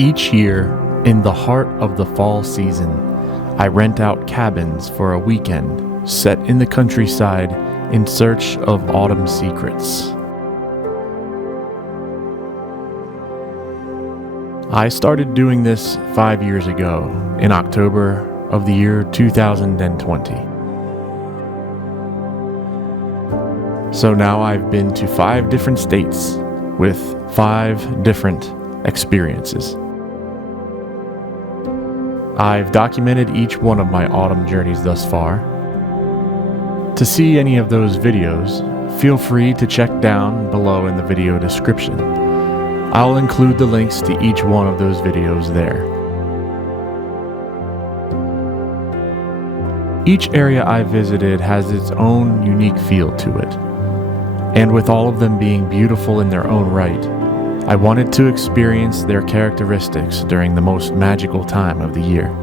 Each year, in the heart of the fall season, I rent out cabins for a weekend set in the countryside in search of autumn secrets. I started doing this 5 years ago, in October of the year 2020. So now I've been to 5 different states with 5 different experiences. I've documented each one of my autumn journeys thus far. To see any of those videos, feel free to check down below in the video description. I'll include the links to each one of those videos there. Each area I visited has its own unique feel to it, and with all of them being beautiful in their own right, I wanted to experience their characteristics during the most magical time of the year.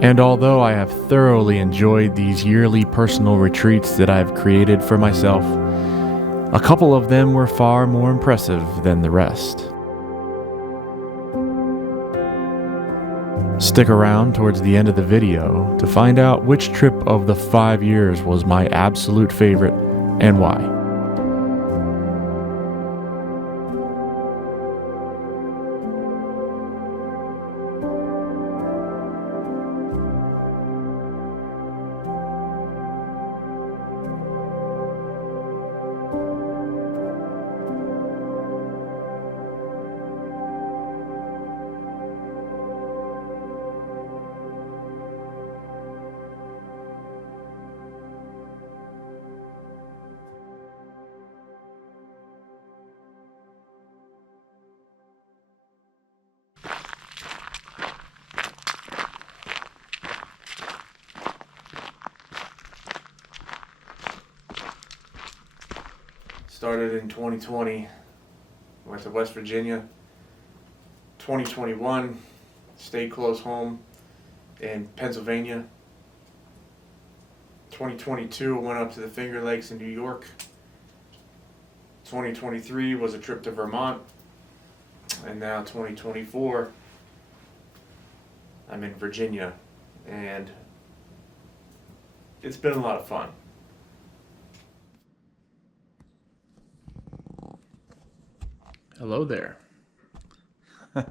And although I have thoroughly enjoyed these yearly personal retreats that I've created for myself, a couple of them were far more impressive than the rest. Stick around towards the end of the video to find out which trip of the 5 years was my absolute favorite and why. Started in 2020, went to West Virginia. 2021, stayed close home in Pennsylvania. 2022, went up to the Finger Lakes in New York. 2023 was a trip to Vermont. And now 2024, I'm in Virginia. And it's been a lot of fun. Hello there. It's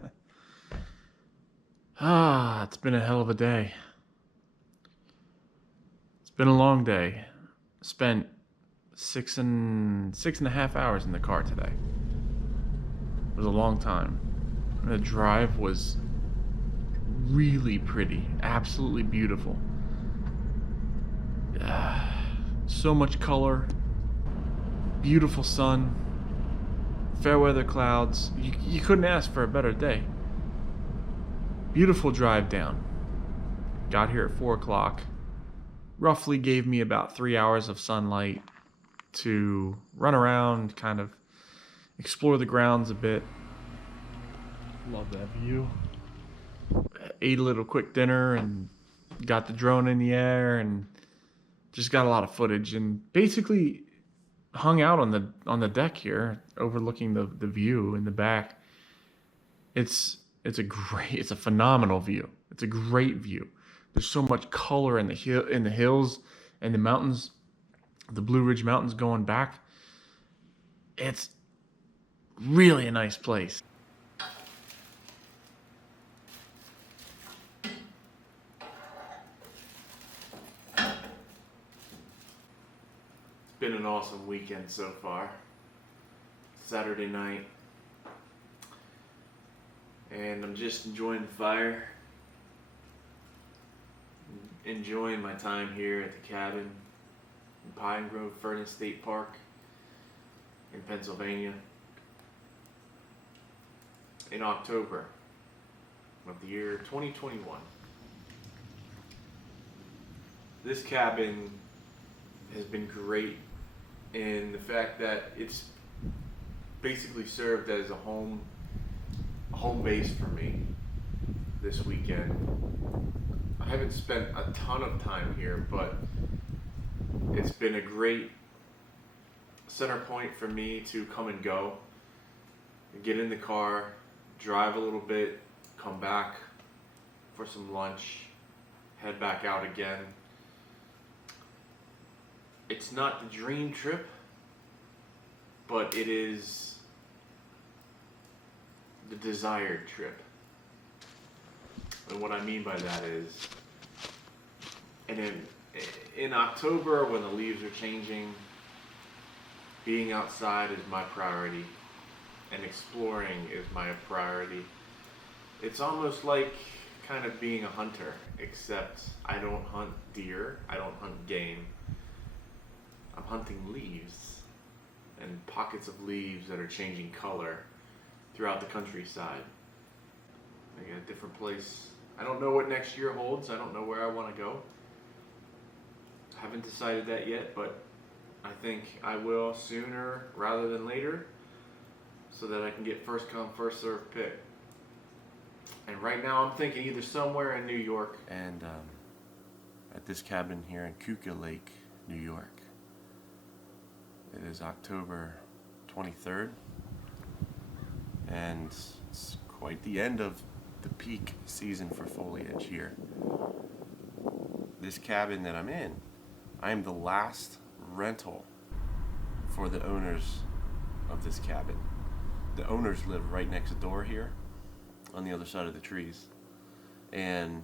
been a hell of a day. It's been a long day. Spent six and a half hours in the car today. It was a long time. The drive was really pretty, absolutely beautiful. So much color, beautiful sun. Fair weather clouds. You couldn't ask for a better day. Beautiful drive down. Got here at 4 o'clock. Roughly gave me about 3 hours of sunlight to run around, kind of explore the grounds a bit. Love that view. Ate a little quick dinner and got the drone in the air and just got a lot of footage. And basically, hung out on the deck here, overlooking the view in the back. It's a phenomenal view. It's a great view. There's so much color in the hills and the mountains, the Blue Ridge Mountains going back. It's really a nice place. It's been an awesome weekend so far. Saturday night, and I'm just enjoying the fire, enjoying my time here at the cabin in Pine Grove Furnace State Park in Pennsylvania in October of the year 2021. This cabin has been great in the fact that it's basically served as a home base for me this weekend. I haven't spent a ton of time here, but it's been a great center point for me to come and go, get in the car, drive a little bit, come back for some lunch, head back out again. It's not the dream trip, but it is the desired trip. And what I mean by that is, and in October when the leaves are changing, being outside is my priority, and exploring is my priority. It's almost like kind of being a hunter, except I don't hunt deer, I don't hunt game. I'm hunting leaves and pockets of leaves that are changing color throughout the countryside. I got a different place. I don't know what next year holds. I don't know where I want to go. Haven't decided that yet, but I think I will sooner rather than later, so that I can get first come, first served pick. And right now I'm thinking either somewhere in New York and at this cabin here in Kuka Lake, New York. It is October 23rd, and it's quite the end of the peak season for foliage here. This cabin that I'm in, I am the last rental for the owners of this cabin. The owners live right next door here on the other side of the trees, and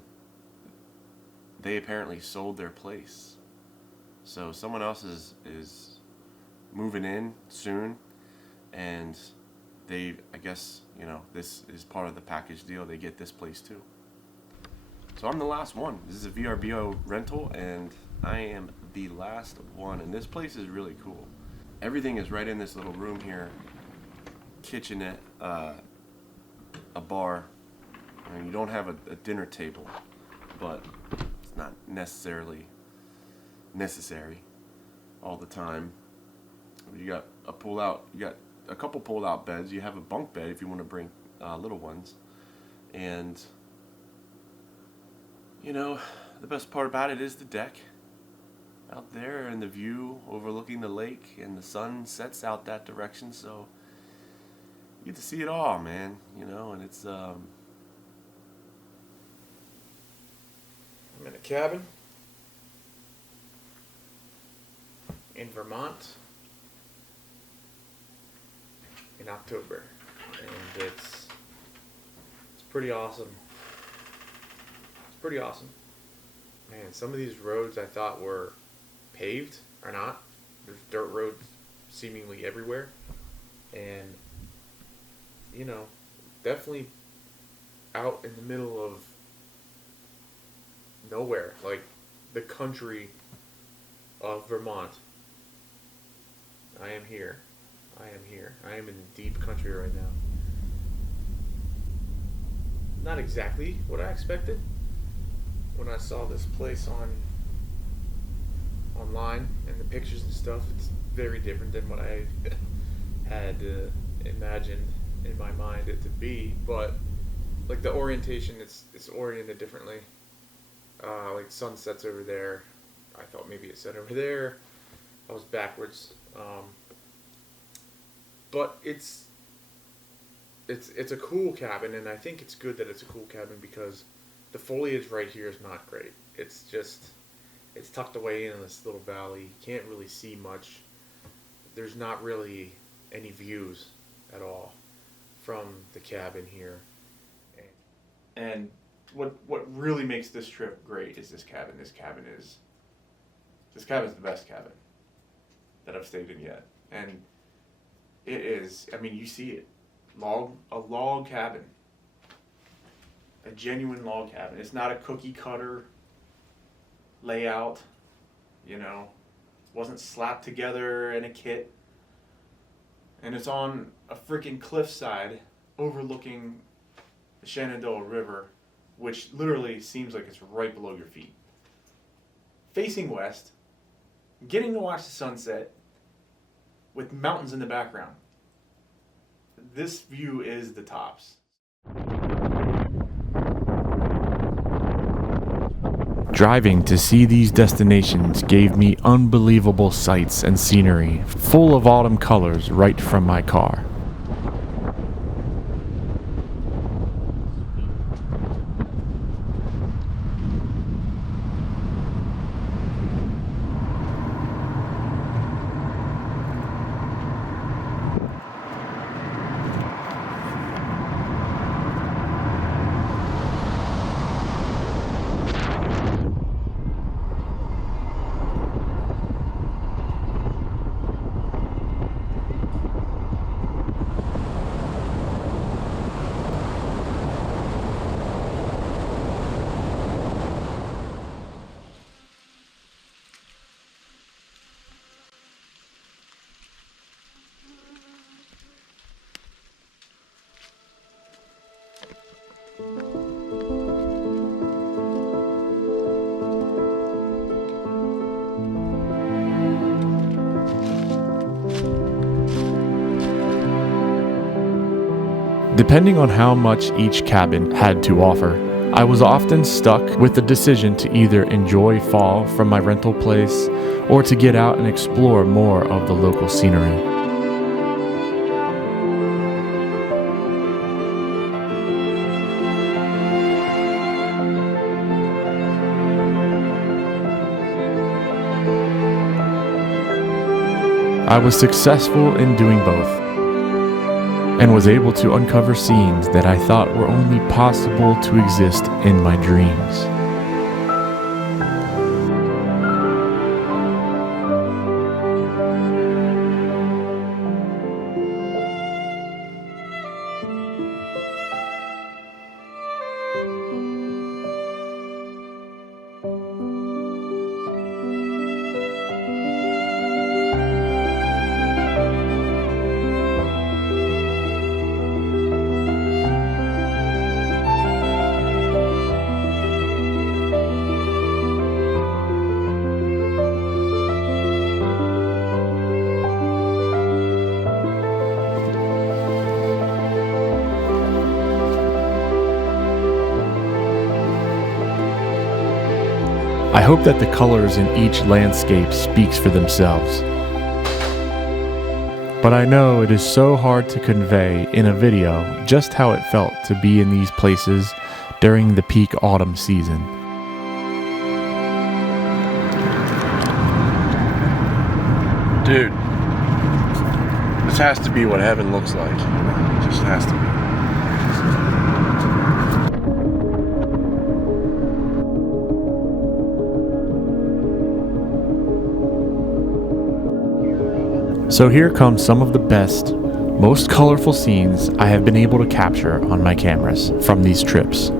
they apparently sold their place. So someone else is moving in soon, and they, I guess, this is part of the package deal. They get this place too. So I'm the last one. This is a VRBO rental, and I am the last one. And this place is really cool. Everything is right in this little room here. Kitchenette, a bar. I mean, you don't have a dinner table, but it's not necessarily necessary all the time. You got a pull out. You got a couple pull out beds. You have a bunk bed if you want to bring little ones. And the best part about it is the deck out there and the view overlooking the lake, and the sun sets out that direction, so you get to see it all, man. And it's I'm in a cabin in Vermont in October, and it's pretty awesome. It's pretty awesome. Man, some of these roads I thought were paved are not. There's dirt roads seemingly everywhere, and definitely out in the middle of nowhere, like the country of Vermont. I am here. I am in deep country right now. Not exactly what I expected when I saw this place online and the pictures and stuff. It's very different than what I had imagined in my mind it to be, but like the orientation, it's oriented differently. Like sunsets over there. I thought maybe it set over there. I was backwards Um, but it's a cool cabin, and I think it's good that it's a cool cabin because the foliage right here is not great. It's tucked away in this little valley. You can't really see much. There's not really any views at all from the cabin here. And what really makes this trip great is this cabin. This cabin is the best cabin that I've stayed in yet. And it is, I mean, you see it. A log cabin. A genuine log cabin. It's not a cookie cutter layout, you know. Wasn't slapped together in a kit. And it's on a freaking cliffside overlooking the Shenandoah River, which literally seems like it's right below your feet. Facing west, getting to watch the sunset with mountains in the background. This view is the tops. Driving to see these destinations gave me unbelievable sights and scenery, full of autumn colors right from my car. Depending on how much each cabin had to offer, I was often stuck with the decision to either enjoy fall from my rental place or to get out and explore more of the local scenery. I was successful in doing both, and was able to uncover scenes that I thought were only possible to exist in my dreams. I hope that the colors in each landscape speaks for themselves. But I know it is so hard to convey in a video just how it felt to be in these places during the peak autumn season. Dude, this has to be what heaven looks like. It just has to be. So here come some of the best, most colorful scenes I have been able to capture on my cameras from these trips.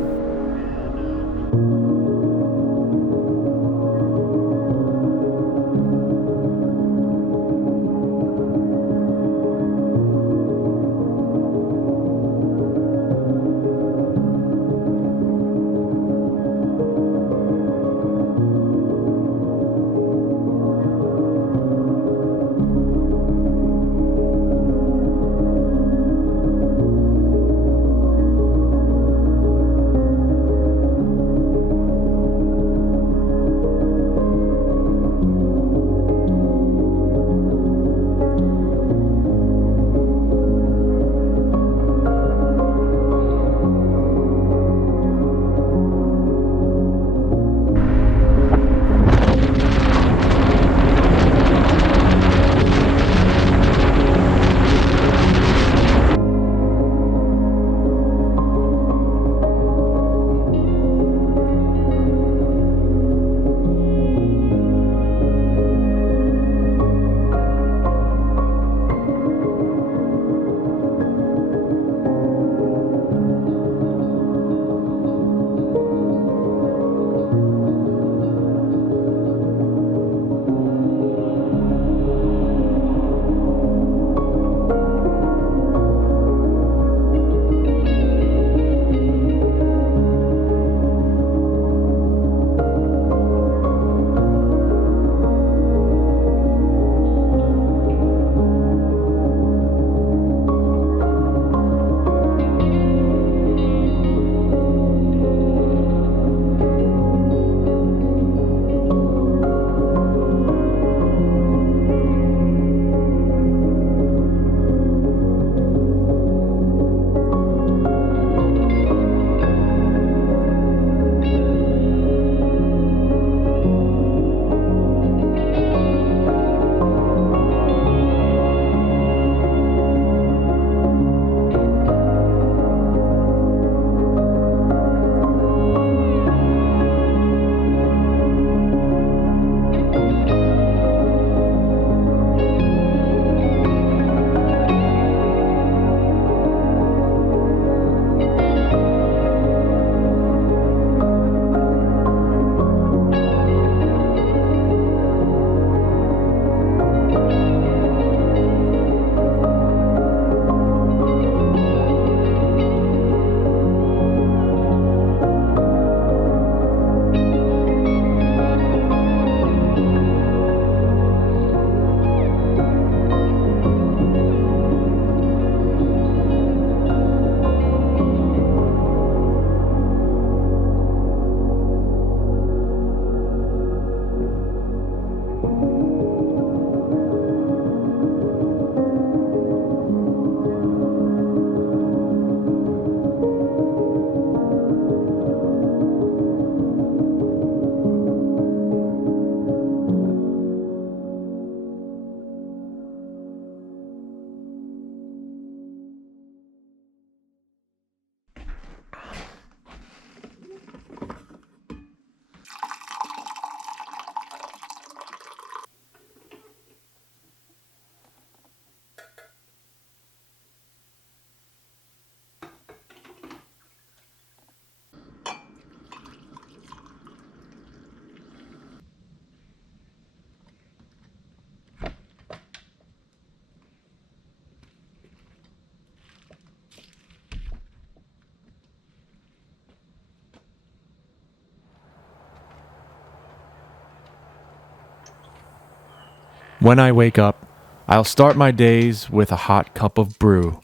When I wake up, I'll start my days with a hot cup of brew.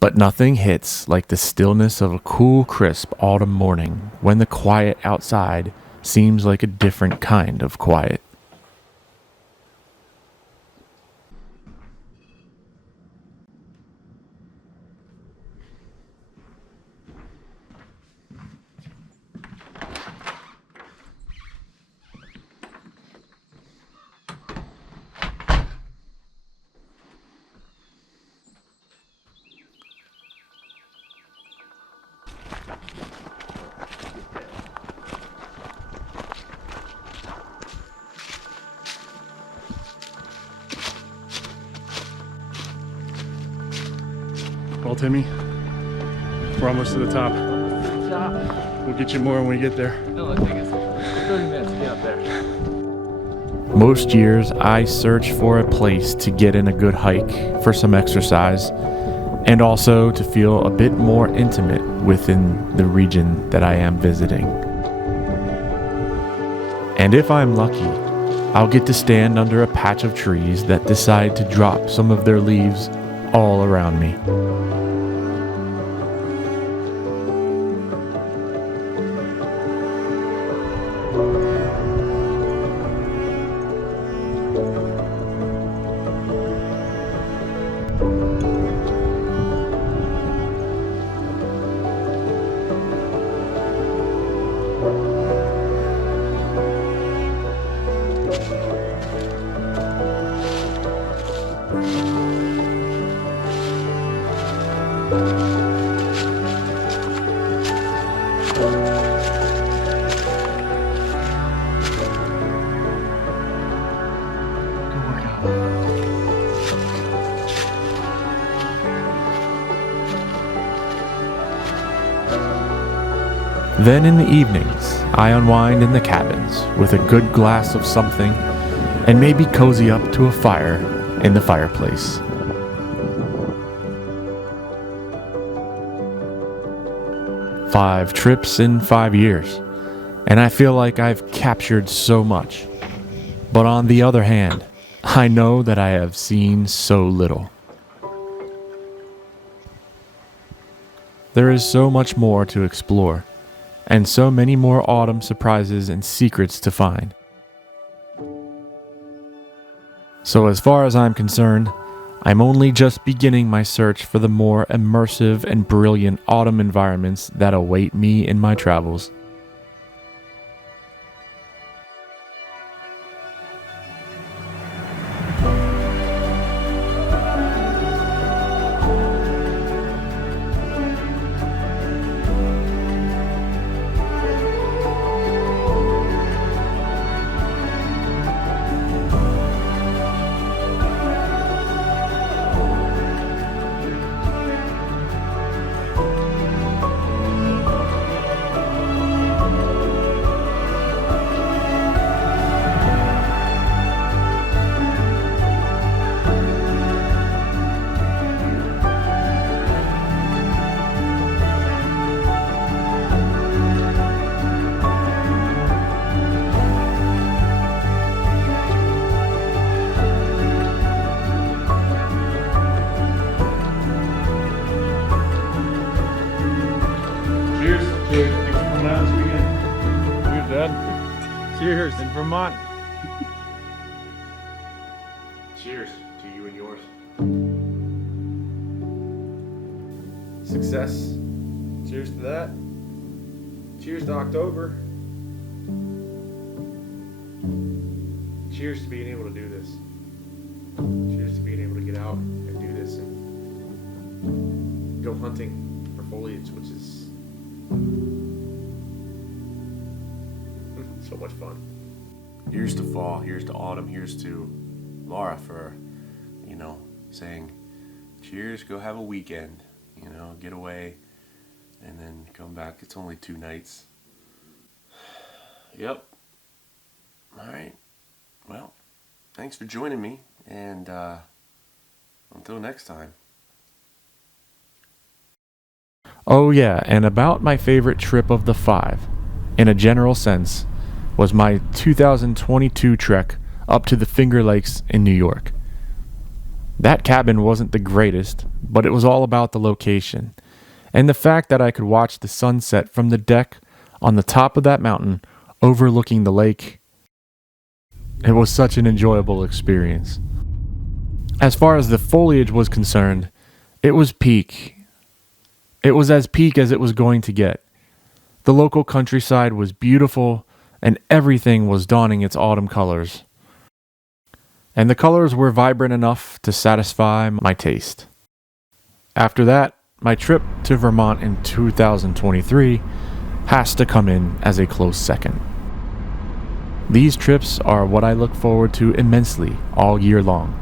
But nothing hits like the stillness of a cool, crisp autumn morning when the quiet outside seems like a different kind of quiet. Well, Timmy, we're almost to the top. We'll get you more when we get there. It'll take us 30 minutes to get up there. Most years, I search for a place to get in a good hike for some exercise and also to feel a bit more intimate within the region that I am visiting. And if I'm lucky, I'll get to stand under a patch of trees that decide to drop some of their leaves all around me. Then in the evenings, I unwind in the cabins with a good glass of something and maybe cozy up to a fire in the fireplace. Five trips in 5 years, and I feel like I've captured so much. But on the other hand, I know that I have seen so little. There is so much more to explore, and so many more autumn surprises and secrets to find. So as far as I'm concerned, I'm only just beginning my search for the more immersive and brilliant autumn environments that await me in my travels. Cheers in Vermont. Cheers to you and yours. Success. Cheers to that. Cheers to October. Cheers to being able to do this. Cheers to being able to get out and do this and go hunting for foliage, which is so much fun. Here's to fall, here's to autumn, here's to Laura for, saying, cheers, go have a weekend, get away, and then come back. It's only 2 nights. Yep. All right. Well, thanks for joining me, and until next time. Oh yeah, and about my favorite trip of the 5, in a general sense, was my 2022 trek up to the Finger Lakes in New York. That cabin wasn't the greatest, but it was all about the location, and the fact that I could watch the sunset from the deck on the top of that mountain overlooking the lake. It was such an enjoyable experience. As far as the foliage was concerned, it was peak. It was as peak as it was going to get. The local countryside was beautiful, and everything was donning its autumn colors. And the colors were vibrant enough to satisfy my taste. After that, my trip to Vermont in 2023 has to come in as a close second. These trips are what I look forward to immensely all year long.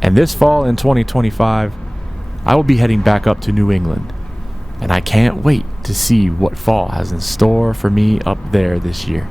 And this fall in 2025, I will be heading back up to New England, and I can't wait to see what fall has in store for me up there this year.